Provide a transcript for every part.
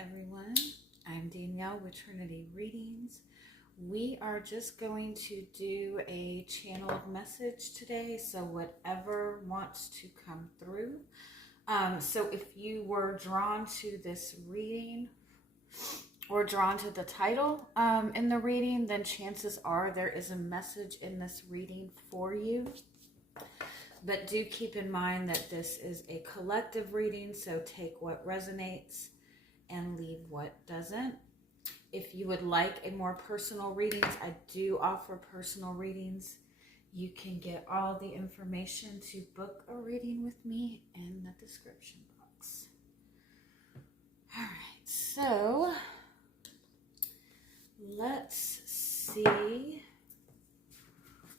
everyone. I'm Danielle with Trinity Readings. We are just going to do a channeled message today, so whatever wants to come through. So if you were drawn to this reading or drawn to the title in the reading, then chances are there is a message in this reading for you. But do keep in mind that this is a collective reading, so take what resonates and leave what doesn't. If you would like a more personal readings, I do offer personal readings. You can get all the information to book a reading with me in the description box. All right, so let's see.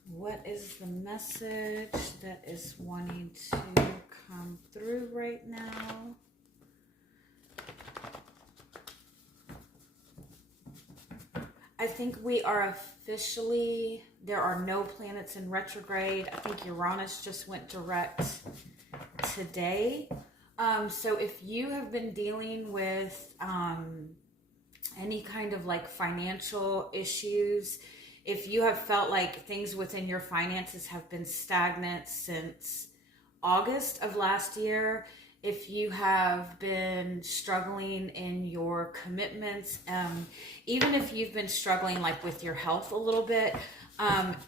What is the message that is wanting to come through right now? I think we are officially, there are no planets in retrograde. I think Uranus just went direct today. So if you have been dealing with any kind of like financial issues, if you have felt like things within your finances have been stagnant since August of last year, if you have been struggling in your commitments, even if you've been struggling like with your health a little bit,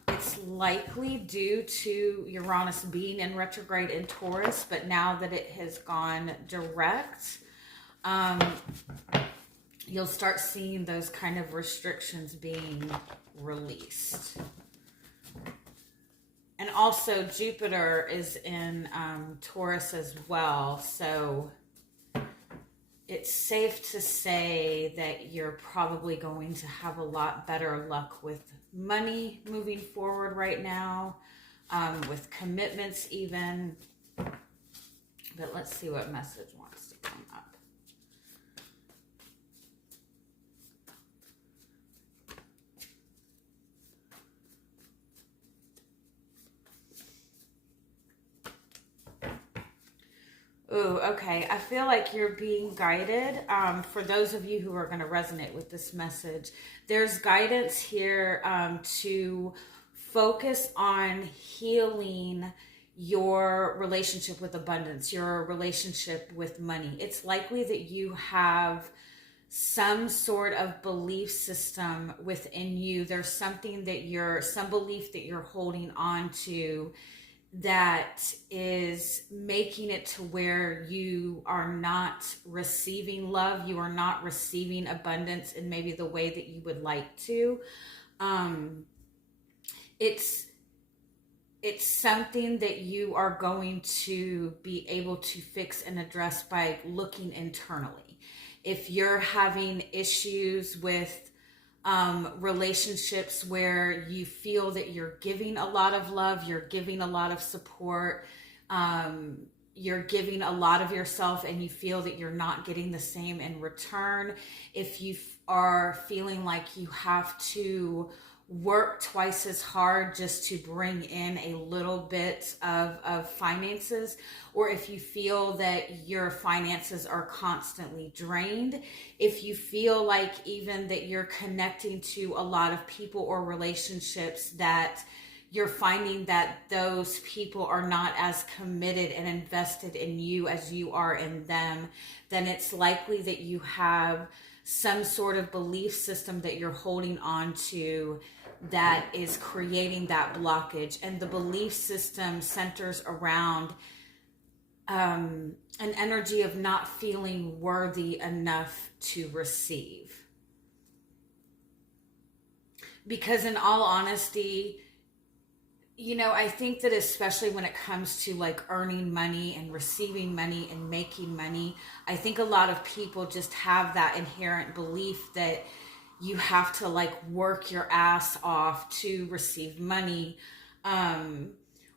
it's likely due to Uranus being in retrograde in Taurus, but now that it has gone direct, you'll start seeing those kind of restrictions being released. And also Jupiter is in Taurus as well, so it's safe to say that you're probably going to have a lot better luck with money moving forward right now, with commitments even. But let's see what message wants to come up. Ooh, okay. I feel like you're being guided. For those of you who are going to resonate with this message, there's guidance here to focus on healing your relationship with abundance, your relationship with money. It's likely that you have some sort of belief system within you. There's something that some belief that you're holding on to that is making it to where you are not receiving love, you are not receiving abundance in maybe the way that you would like to. It's something that you are going to be able to fix and address by looking internally. If you're having issues with relationships where you feel that you're giving a lot of love, you're giving a lot of support, you're giving a lot of yourself and you feel that you're not getting the same in return, if you are feeling like you have to work twice as hard just to bring in a little bit of finances, or if you feel that your finances are constantly drained, if you feel like even that you're connecting to a lot of people or relationships that you're finding that those people are not as committed and invested in you as you are in them, then it's likely that you have some sort of belief system that you're holding on to that is creating that blockage. And the belief system centers around an energy of not feeling worthy enough to receive. Because in all honesty, you know, I think that especially when it comes to like earning money and receiving money and making money, I think a lot of people just have that inherent belief that you have to like work your ass off to receive money.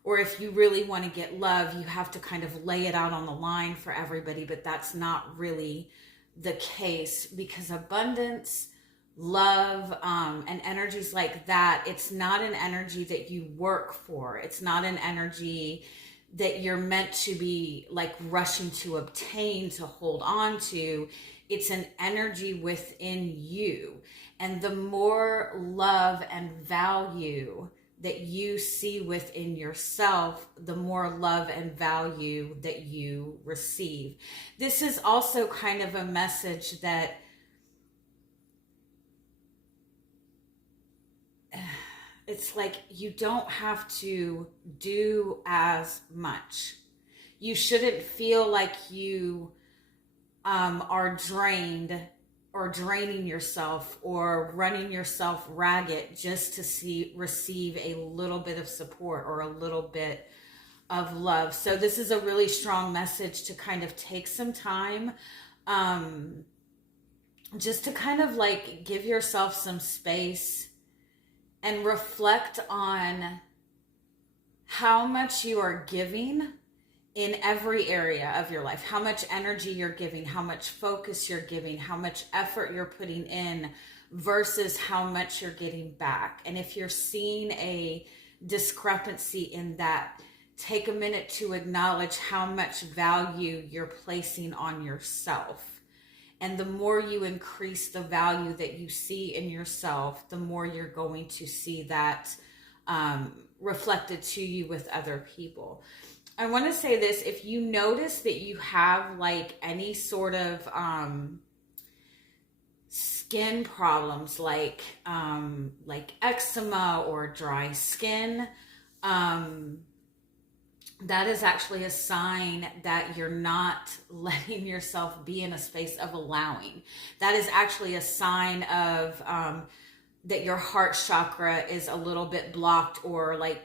Or if you really want to get love, you have to kind of lay it out on the line for everybody, but that's not really the case, because abundance, love, and energies like that, it's not an energy that you work for. It's not an energy that you're meant to be like rushing to obtain, to hold on to. It's an energy within you. And the more love and value that you see within yourself, the more love and value that you receive. This is also kind of a message that it's like you don't have to do as much. You shouldn't feel like you are drained or draining yourself or running yourself ragged just to receive a little bit of support or a little bit of love. So this is a really strong message to kind of take some time, just to kind of like give yourself some space and reflect on how much you are giving in every area of your life, how much energy you're giving, how much focus you're giving, how much effort you're putting in versus how much you're getting back. And if you're seeing a discrepancy in that, take a minute to acknowledge how much value you're placing on yourself. And the more you increase the value that you see in yourself, the more you're going to see that reflected to you with other people. I want to say this: if you notice that you have like any sort of skin problems, like eczema or dry skin, that is actually a sign that you're not letting yourself be in a space of allowing. That is actually a sign of that your heart chakra is a little bit blocked, or like,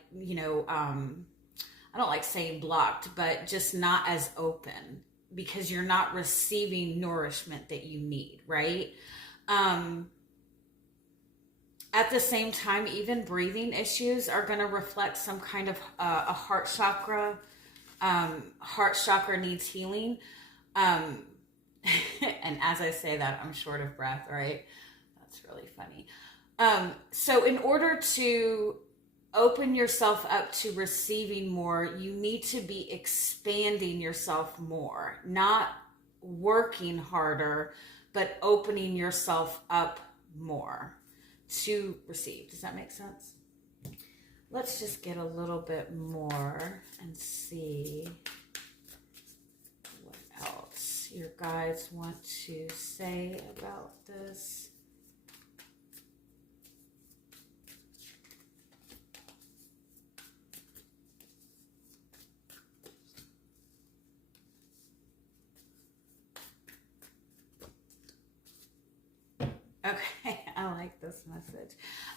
I don't like saying blocked, but just not as open, because you're not receiving nourishment that you need, right? At the same time, even breathing issues are going to reflect some kind of a heart chakra. Heart chakra needs healing. And as I say that, I'm short of breath, right? That's really funny. So in order to open yourself up to receiving more, you need to be expanding yourself more, not working harder, but opening yourself up more to receive. Does that make sense? Let's just get a little bit more and see what else your guides want to say about this. Okay, I like this message.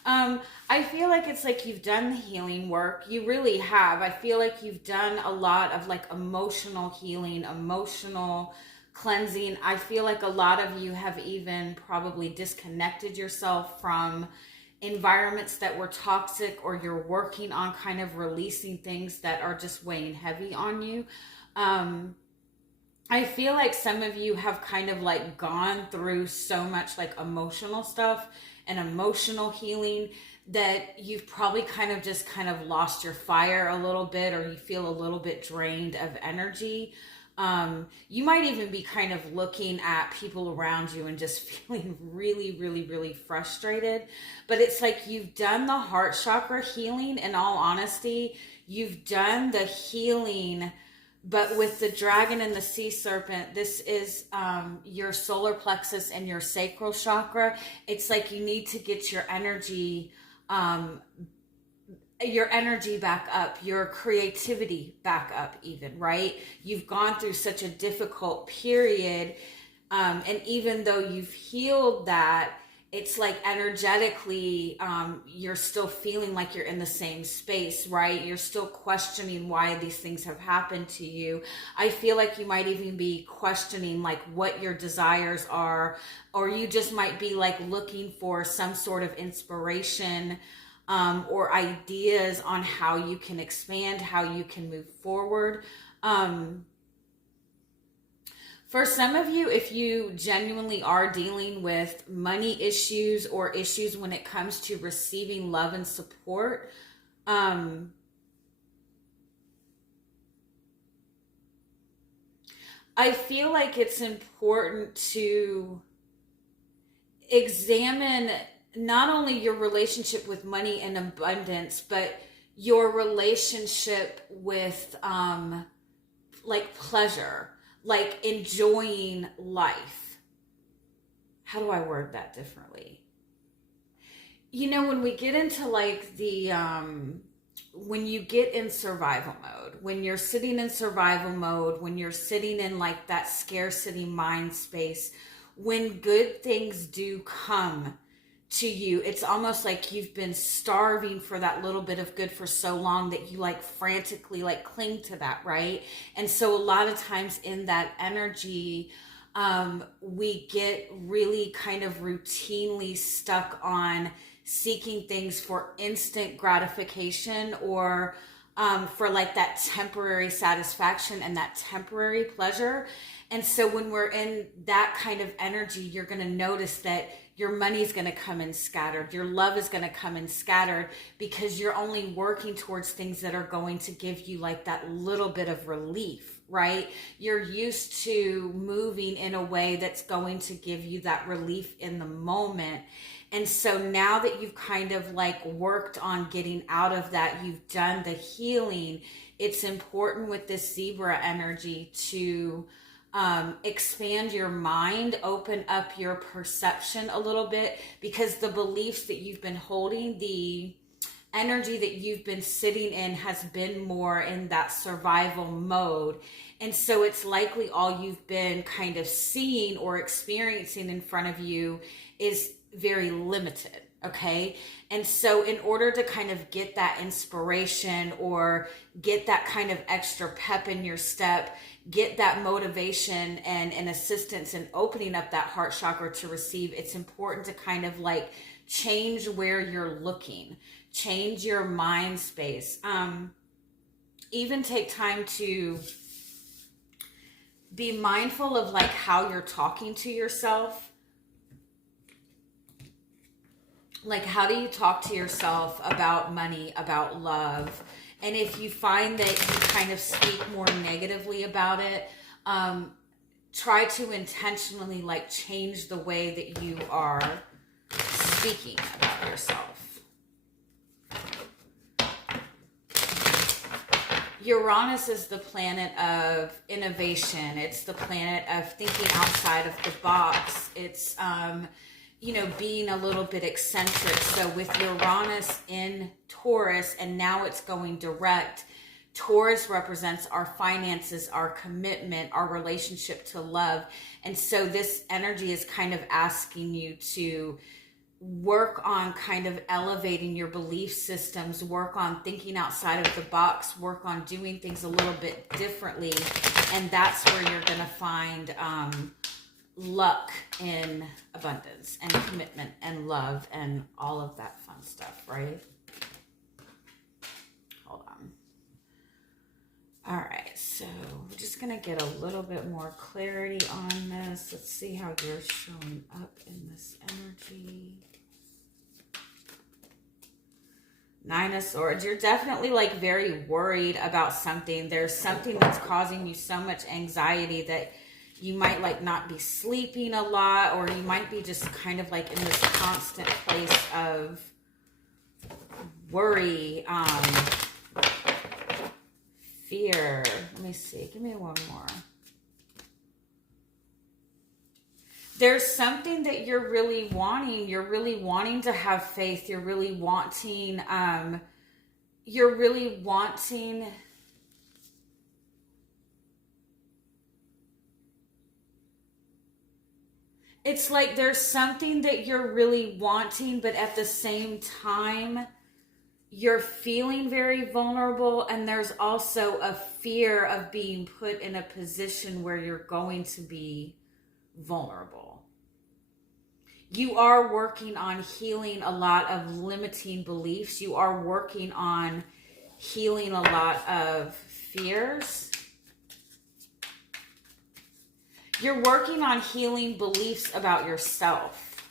I feel like it's like you've done the healing work. You really have. I feel like you've done a lot of like emotional healing, emotional cleansing. I feel like a lot of you have even probably disconnected yourself from environments that were toxic, or you're working on kind of releasing things that are just weighing heavy on you. I feel like some of you have kind of like gone through so much like emotional stuff and emotional healing that you've probably kind of lost your fire a little bit, or you feel a little bit drained of energy. You might even be kind of looking at people around you and just feeling really, really, really frustrated. But it's like you've done the heart chakra healing. In all honesty, you've done the healing. But with the dragon and the sea serpent, this is your solar plexus and your sacral chakra. It's like you need to get your energy back up, your creativity back up even, right? You've gone through such a difficult period. And even though you've healed that, it's like energetically, you're still feeling like you're in the same space, right? You're still questioning why these things have happened to you. I feel like you might even be questioning like what your desires are, or you just might be like looking for some sort of inspiration, or ideas on how you can expand, how you can move forward. For some of you, if you genuinely are dealing with money issues or issues when it comes to receiving love and support, I feel like it's important to examine not only your relationship with money and abundance, but your relationship with like pleasure, like enjoying life. How do I word that differently? You know, when we get into like the when you get in survival mode, when you're sitting in survival mode, when you're sitting in like that scarcity mind space, when good things do come to you, it's almost like you've been starving for that little bit of good for so long that you like frantically like cling to that, right? And so a lot of times in that energy, we get really kind of routinely stuck on seeking things for instant gratification, or for like that temporary satisfaction and that temporary pleasure. And so when we're in that kind of energy, you're going to notice that your money's going to come in scattered. Your love is going to come in scattered, because you're only working towards things that are going to give you like that little bit of relief, right? You're used to moving in a way that's going to give you that relief in the moment. And so now that you've kind of like worked on getting out of that, you've done the healing, it's important with this zebra energy to expand your mind, open up your perception a little bit, because the beliefs that you've been holding, the energy that you've been sitting in has been more in that survival mode. And so it's likely all you've been kind of seeing or experiencing in front of you is very limited. Okay. And so in order to kind of get that inspiration or get that kind of extra pep in your step, get that motivation and assistance in opening up that heart chakra to receive, it's important to kind of like change where you're looking, change your mind space. Even take time to be mindful of like how you're talking to yourself. Like, how do you talk to yourself about money, about love? And if you find that you kind of speak more negatively about it, try to intentionally like change the way that you are speaking about yourself. Uranus is the planet of innovation. It's the planet of thinking outside of the box. It's, you know, being a little bit eccentric. So with Uranus in Taurus, and now it's going direct, Taurus represents our finances, our commitment, our relationship to love. And so this energy is kind of asking you to work on kind of elevating your belief systems, work on thinking outside of the box, work on doing things a little bit differently. And that's where you're going to find luck in abundance and commitment and love and all of that fun stuff, right? Hold on. All right, so we're just gonna get a little bit more clarity on this. Let's see how you're showing up in this energy. Nine of Swords. You're definitely like very worried about something. There's something that's causing you so much anxiety that you might like not be sleeping a lot, or you might be just kind of like in this constant place of worry, fear. Let me see. Give me one more. There's something that you're really wanting. You're really wanting to have faith. You're really wanting, it's like there's something that you're really wanting, but at the same time, you're feeling very vulnerable. And there's also a fear of being put in a position where you're going to be vulnerable. You are working on healing a lot of limiting beliefs. You are working on healing a lot of fears. You're working on healing beliefs about yourself.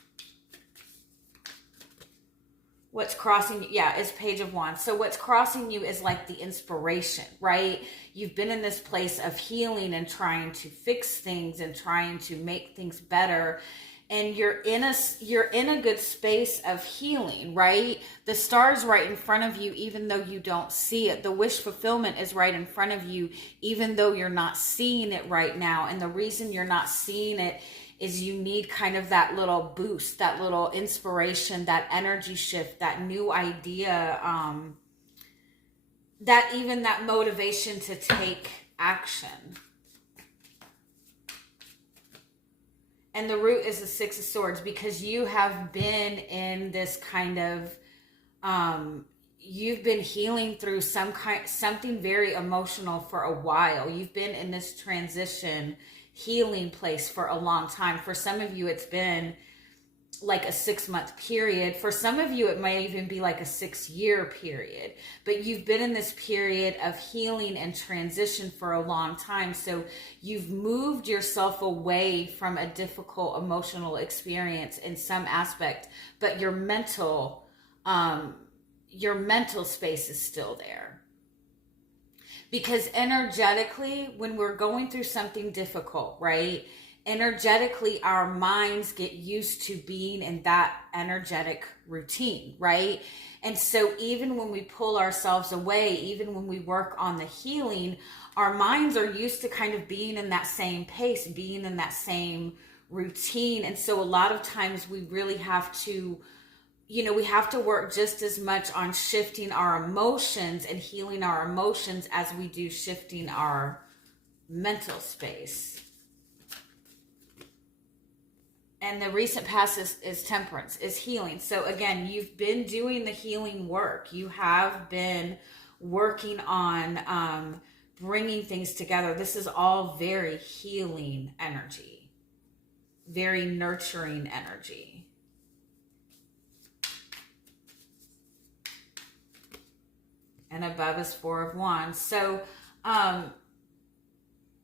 What's crossing you, yeah, is Page of Wands. So what's crossing you is like the inspiration, right? You've been in this place of healing and trying to fix things and trying to make things better. And you're in a good space of healing, right? The star's right in front of you, even though you don't see it. The wish fulfillment is right in front of you, even though you're not seeing it right now. And the reason you're not seeing it is you need kind of that little boost, that little inspiration, that energy shift, that new idea, that motivation to take action. And the root is the Six of Swords, because you have been in this kind of, you've been healing through something very emotional for a while. You've been in this transition healing place for a long time. For some of you, it's been like a 6-month period. For some of you, it might even be like a 6-year period. But you've been in this period of healing and transition for a long time. So you've moved yourself away from a difficult emotional experience in some aspect, but your mental space is still there. Because energetically, when we're going through something difficult, right? Energetically, our minds get used to being in that energetic routine, right? And so even when we pull ourselves away, even when we work on the healing, our minds are used to kind of being in that same pace, being in that same routine. And so a lot of times we really have to, we have to work just as much on shifting our emotions and healing our emotions as we do shifting our mental space. And the recent past is Temperance, is healing. So again, you've been doing the healing work. You have been working on bringing things together. This is all very healing energy, very nurturing energy. And above is Four of Wands. So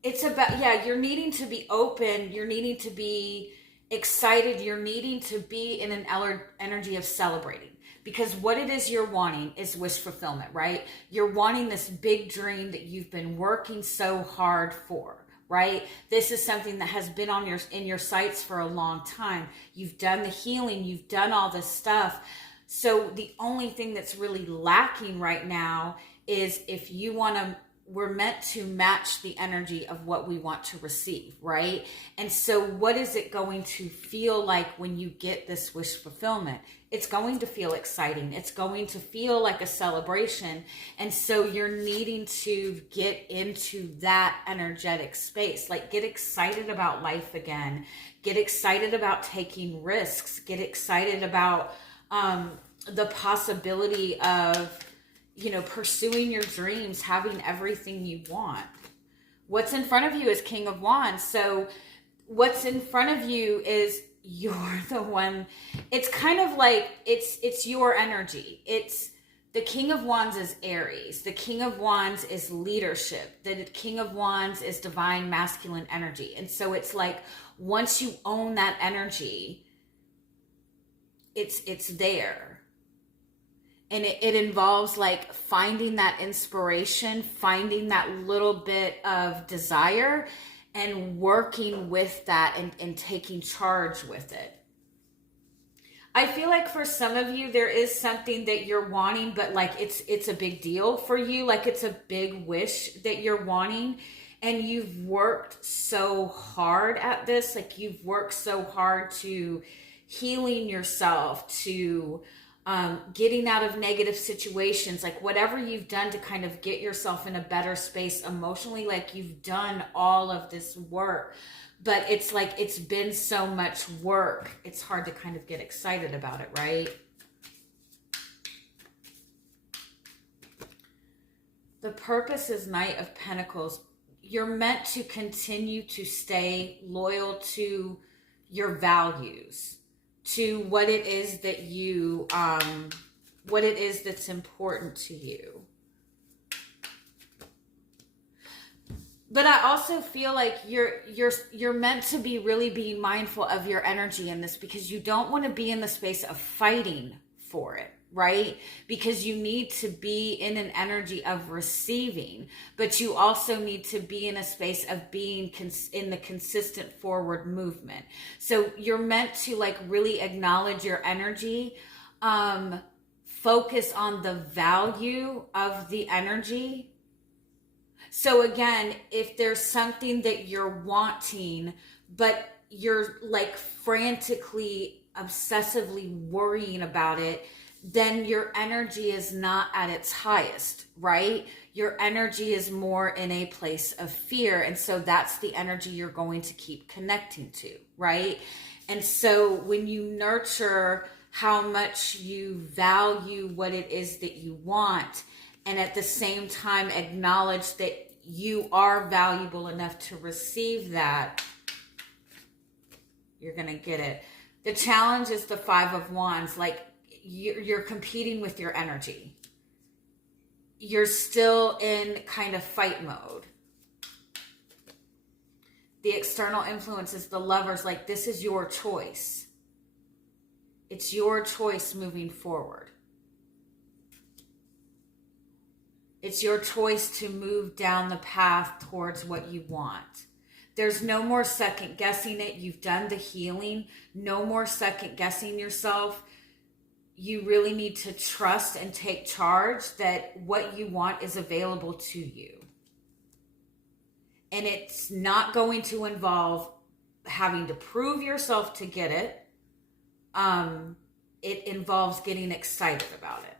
it's about, you're needing to be open. You're needing to be excited. You're needing to be in an energy of celebrating, because what it is you're wanting is wish fulfillment, right? You're wanting this big dream that you've been working so hard for, right? This is something that has been in your sights for a long time. You've done the healing. You've done all this stuff. So the only thing that's really lacking right now is if you want to, we're meant to match the energy of what we want to receive, right? And so what is it going to feel like when you get this wish fulfillment? It's going to feel exciting. It's going to feel like a celebration. And so you're needing to get into that energetic space, like get excited about life again, get excited about taking risks, get excited about the possibility of, pursuing your dreams, having everything you want. What's in front of you is King of Wands. So what's in front of you is you're the one. It's kind of like it's your energy. It's the King of Wands is Aries. The King of Wands is leadership. The King of Wands is divine masculine energy. And so it's like once you own that energy, it's there. And it involves like finding that inspiration, finding that little bit of desire and working with that and taking charge with it. I feel like for some of you, there is something that you're wanting, but like it's a big deal for you. Like it's a big wish that you're wanting. And you've worked so hard at this. Like you've worked so hard to healing yourself, to getting out of negative situations, like whatever you've done to kind of get yourself in a better space emotionally, like you've done all of this work, but it's like it's been so much work, it's hard to kind of get excited about it, right? The purpose is Knight of Pentacles. You're meant to continue to stay loyal to your values, to what it is that you, what it is that's important to you. But I also feel like you're meant to be really being mindful of your energy in this, because you don't want to be in the space of fighting for it, right? Because you need to be in an energy of receiving, but you also need to be in a space of being in the consistent forward movement. So you're meant to like really acknowledge your energy, focus on the value of the energy. So again, if there's something that you're wanting, but you're like frantically, obsessively worrying about it, then your energy is not at its highest, right? Your energy is more in a place of fear. And so that's the energy you're going to keep connecting to, right? And so when you nurture how much you value what it is that you want, and at the same time acknowledge that you are valuable enough to receive that, you're going to get it. The challenge is the 5 of Wands. Like, you're competing with your energy. You're still in kind of fight mode. The external influences, the Lovers, like this is your choice. It's your choice moving forward. It's your choice to move down the path towards what you want. There's no more second guessing it. You've done the healing. No more second guessing yourself. You really need to trust and take charge that what you want is available to you. And it's not going to involve having to prove yourself to get it. It involves getting excited about it.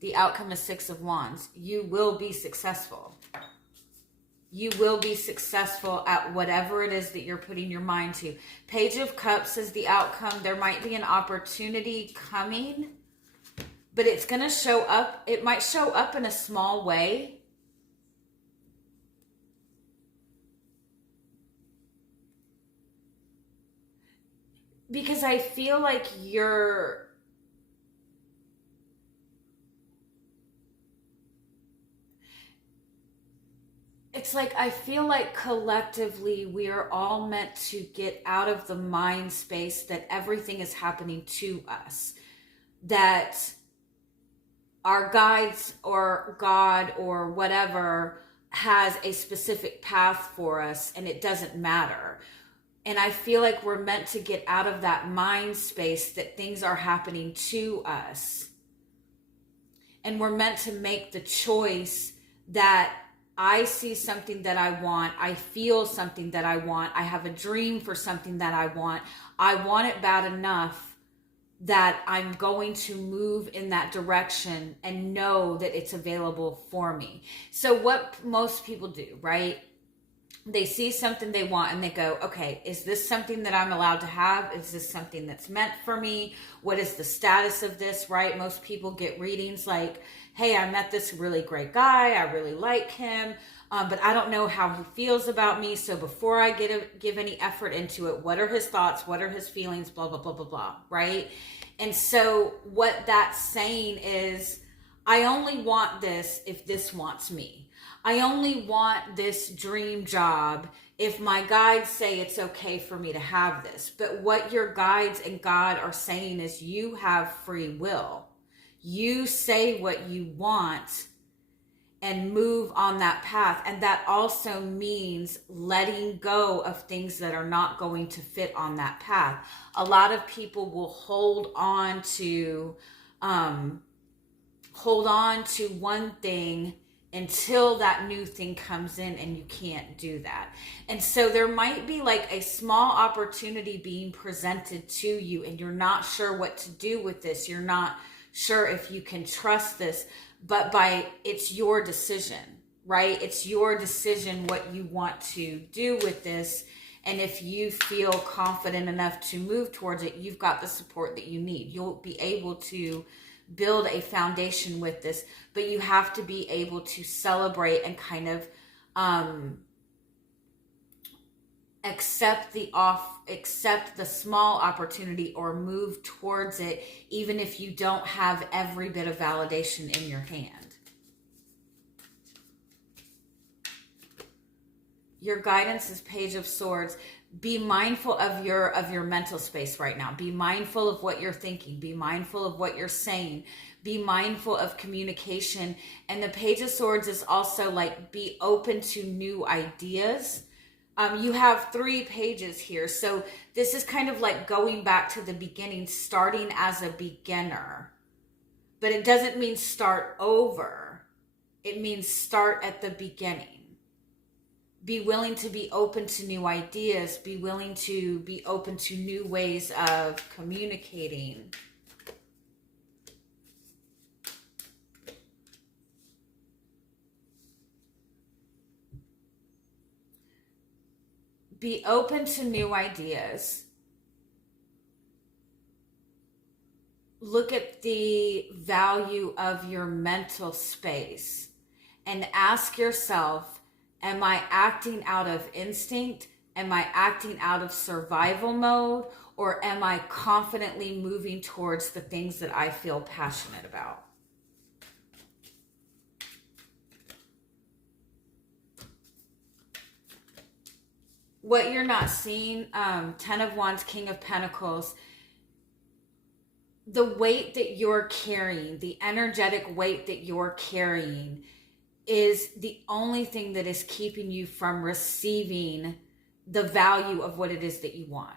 The outcome is 6 of Wands. You will be successful. You will be successful at whatever it is that you're putting your mind to. Page of Cups is the outcome. There might be an opportunity coming, but it's going to show up. It might show up in a small way. Because I feel like it's like, I feel like collectively we are all meant to get out of the mind space that everything is happening to us. That our guides or God or whatever has a specific path for us and it doesn't matter. And I feel like we're meant to get out of that mind space that things are happening to us. And we're meant to make the choice that I see something that I want. I feel something that I want. I have a dream for something that I want it bad enough that I'm going to move in that direction and know that it's available for me. So what most people do, right? They see something they want and they go, okay, is this something that I'm allowed to have? Is this something that's meant for me? What is the status of this, right? Most people get readings like, hey, I met this really great guy. I really like him, but I don't know how he feels about me. So before I give any effort into it, what are his thoughts? What are his feelings? Blah, blah, blah, blah, blah, right? And so what that's saying is, I only want this if this wants me. I only want this dream job if my guides say it's okay for me to have this. But what your guides and God are saying is you have free will. You say what you want and move on that path. And that also means letting go of things that are not going to fit on that path. A lot of people will hold on to one thing until that new thing comes in, and you can't do that. And so there might be like a small opportunity being presented to you and you're not sure what to do with this. You're not sure if you can trust this, but it's your decision, right? It's your decision what you want to do with this. And if you feel confident enough to move towards it, you've got the support that you need. You'll be able to build a foundation with this, but you have to be able to celebrate and kind of accept the small opportunity or move towards it, even if you don't have every bit of validation in your hand. Your guidance is Page of Swords. Be mindful of your mental space right now. Be mindful of what you're thinking. Be mindful of what you're saying. Be mindful of communication. And the Page of Swords is also like, be open to new ideas. You have 3 pages here. So this is kind of like going back to the beginning, starting as a beginner. But it doesn't mean start over. It means start at the beginning. Be willing to be open to new ideas. Be willing to be open to new ways of communicating. Be open to new ideas. Look at the value of your mental space and ask yourself, am I acting out of instinct? Am I acting out of survival mode? Or am I confidently moving towards the things that I feel passionate about? What you're not seeing, 10 of Wands, King of Pentacles, the weight that you're carrying, the energetic weight that you're carrying is the only thing that is keeping you from receiving the value of what it is that you want.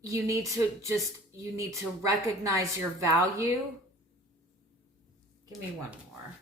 You need to recognize your value. Give me one more.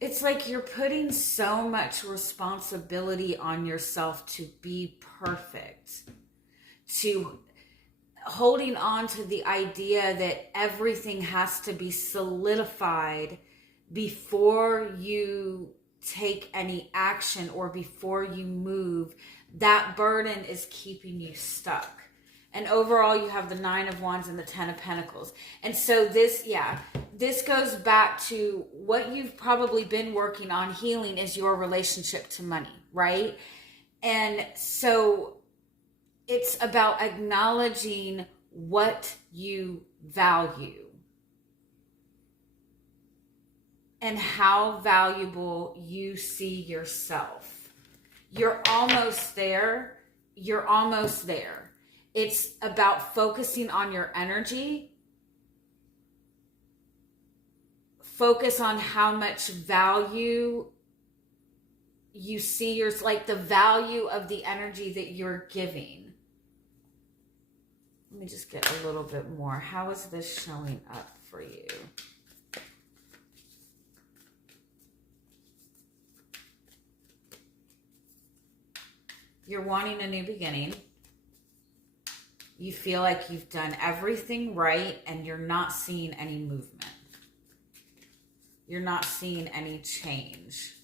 It's like you're putting so much responsibility on yourself to be perfect, to holding on to the idea that everything has to be solidified before you take any action or before you move. That burden is keeping you stuck. And overall, you have the 9 of Wands and the 10 of Pentacles. And so this goes back to what you've probably been working on healing is your relationship to money, right? And so it's about acknowledging what you value and how valuable you see yourself. You're almost there. You're almost there. It's about focusing on your energy. Focus on how much value you see like the value of the energy that you're giving. Let me just get a little bit more. How is this showing up for you? You're wanting a new beginning. You feel like you've done everything right and you're not seeing any movement. You're not seeing any change.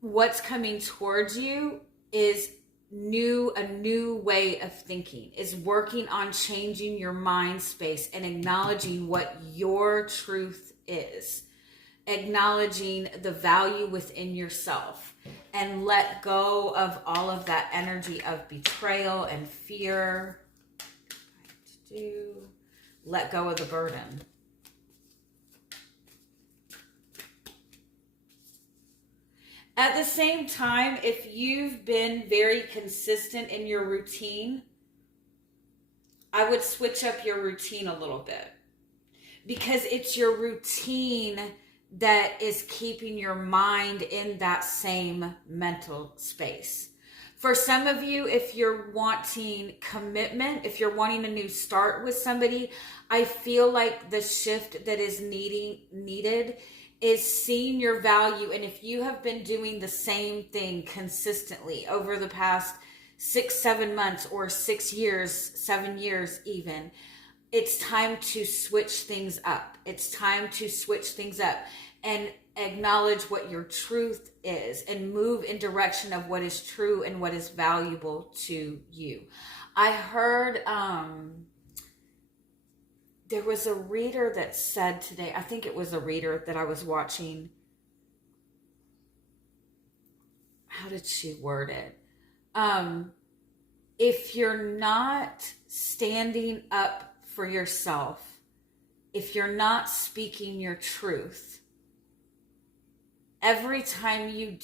What's coming towards you is a new way of thinking, is working on changing your mind space and acknowledging what your truth is. Acknowledging the value within yourself and let go of all of that energy of betrayal and fear. Let go of the burden. At the same time, if you've been very consistent in your routine, I would switch up your routine a little bit, because it's your routine that is keeping your mind in that same mental space. For some of you, if you're wanting commitment, if you're wanting a new start with somebody, I feel like the shift that is needed is seeing your value. And if you have been doing the same thing consistently over the past 6-7 months or 6 years, 7 years even, it's time to switch things up. It's time to switch things up and acknowledge what your truth is and move in direction of what is true and what is valuable to you. I heard there was a reader that said today, I think it was a reader that I was watching. How did she word it? If you're not standing up for yourself, if you're not speaking your truth, every time you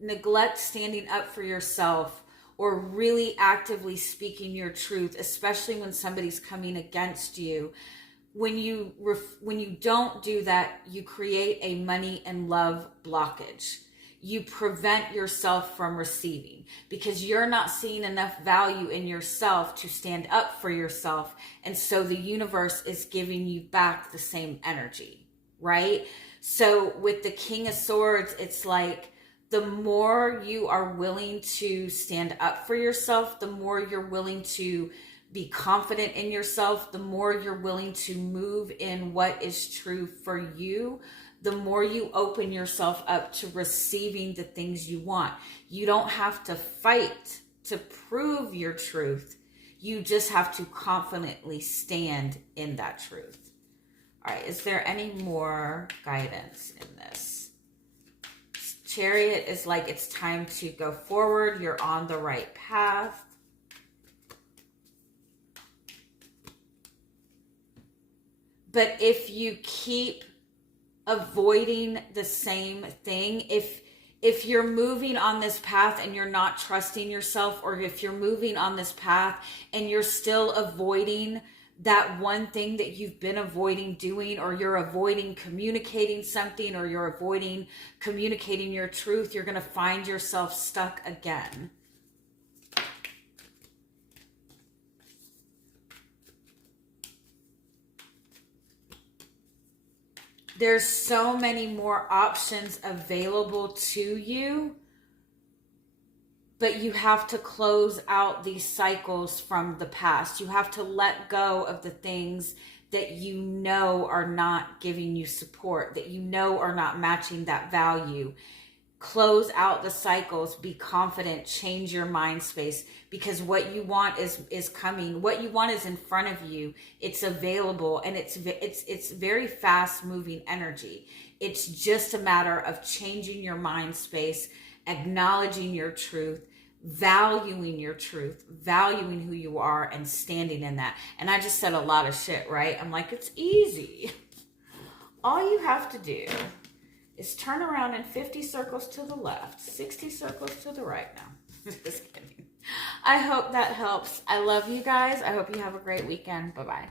neglect standing up for yourself or really actively speaking your truth, especially when somebody's coming against you, when you don't do that, you create a money and love blockage. You prevent yourself from receiving because you're not seeing enough value in yourself to stand up for yourself. And so the universe is giving you back the same energy, right? So with the King of Swords, it's like the more you are willing to stand up for yourself, the more you're willing to be confident in yourself, the more you're willing to move in what is true for you, the more you open yourself up to receiving the things you want. You don't have to fight to prove your truth. You just have to confidently stand in that truth. All right, is there any more guidance in this? Chariot is like it's time to go forward. You're on the right path. But if you keep avoiding the same thing, if you're moving on this path and you're not trusting yourself, or if you're moving on this path and you're still avoiding that one thing that you've been avoiding doing, or you're avoiding communicating something, or you're avoiding communicating your truth, you're going to find yourself stuck again. There's so many more options available to you, but you have to close out these cycles from the past. You have to let go of the things that you know are not giving you support, that you know are not matching that value. Close out the cycles, be confident, change your mind space, because what you want is coming. What you want is in front of you. It's available, and it's very fast moving energy. It's just a matter of changing your mind space, acknowledging your truth, valuing your truth, valuing who you are, and standing in that. And I just said a lot of shit, right? I'm like, it's easy. All you have to do is turn around in 50 circles to the left, 60 circles to the right now. Just kidding. I hope that helps. I love you guys. I hope you have a great weekend. Bye-bye.